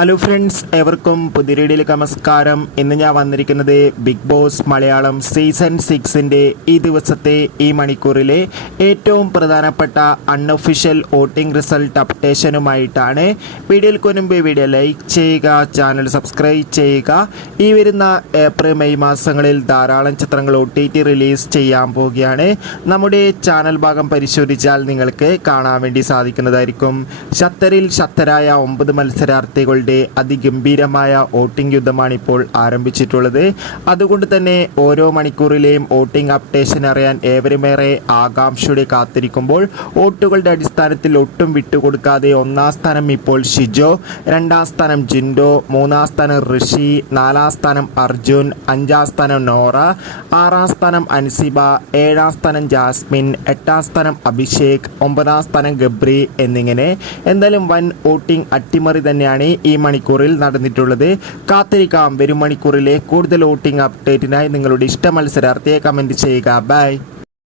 Hello friends, എവർക്കും പുതിയ വീഡിയോയിലേക്ക് നമസ്കാരം. ഇന്ന് ഞാൻ വന്നിരിക്കുന്നത് ബിഗ് ബോസ് മലയാളം സീസൺ 6ൻ്റെ ഈ ദിവസത്തെ ഈ മണിക്കൂറിലെ ഏറ്റവും പ്രധാനപ്പെട്ട അൺഒഫീഷ്യൽ വോട്ടിംഗ് റിസൾട്ട് അപ്ഡേഷനുമായിട്ടാണ്. വീഡിയോയ്ക്ക് മുൻപ് വീഡിയോ ലൈക്ക് ചെയ്യുക, ചാനൽ സബ്സ്ക്രൈബ് ചെയ്യുക. ഈ വരുന്ന ഏപ്രിൽ മെയ് മാസങ്ങളിൽ ധാരാളം ചിത്രങ്ങൾ OTT റിലീസ് ചെയ്യാൻ പോവുകയാണ്. നമ്മുടെ ചാനൽ ഭാഗം പരിശോധിച്ചാൽ നിങ്ങൾക്ക് കാണാൻ വേണ്ടി സാധിക്കുന്നതായിരിക്കും. ഷത്തറിൽ ഷത്തരായ 9 മത്സരാർത്ഥികളുടെ അതിഗംഭീരമായ വോട്ടിംഗ് യുദ്ധമാണ് ഇപ്പോൾ ആരംഭിച്ചിട്ടുള്ളത്. അതുകൊണ്ട് തന്നെ ഓരോ മണിക്കൂറിലെയും വോട്ടിംഗ് അപ്ഡേഷൻ അറിയാൻ ഏവരുമേറെ ആകാംക്ഷയോടെ കാത്തിരിക്കുമ്പോൾ വോട്ടുകളുടെ അടിസ്ഥാനത്തിൽ ഒട്ടും വിട്ടുകൊടുക്കാതെ 1ാം സ്ഥാനം ഇപ്പോൾ ഷിജോ, 2ാം സ്ഥാനം ജിൻഡോ, 3ാം സ്ഥാനം ഋഷി, 4ാം സ്ഥാനം അർജുൻ, 5ാം സ്ഥാനം നോറ, 6ാം സ്ഥാനം അൻസിബ, 7ാം സ്ഥാനം ജാസ്മിൻ, 8ാം സ്ഥാനം അഭിഷേക്, 9ാം സ്ഥാനം ഗബ്രി എന്നിങ്ങനെ എന്തായാലും വൻ വോട്ടിംഗ് അട്ടിമറി തന്നെയാണ് ഈ മണിക്കൂറിൽ നടന്നിട്ടുള്ളത്. കാത്തിരിക്കാം വരും മണിക്കൂറിലെ കൂടുതൽ വോട്ടിംഗ് അപ്ഡേറ്റിനായി. നിങ്ങളുടെ ഇഷ്ട മത്സരാർത്ഥിയെ കമൻറ്റ് ചെയ്യുക. ബൈ.